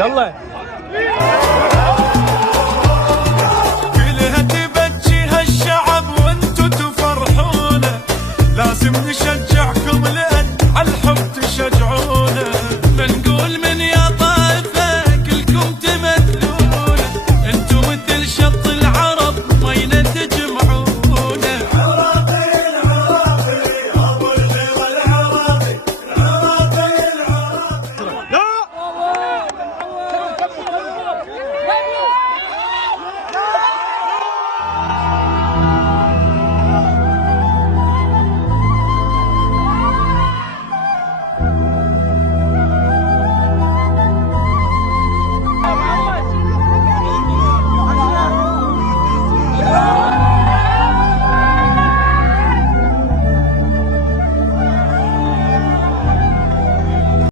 يلا. كلها تبجي هالشعب وانتو تفرحونا، لازم نشجعكم لأن عالحب تشجعونا.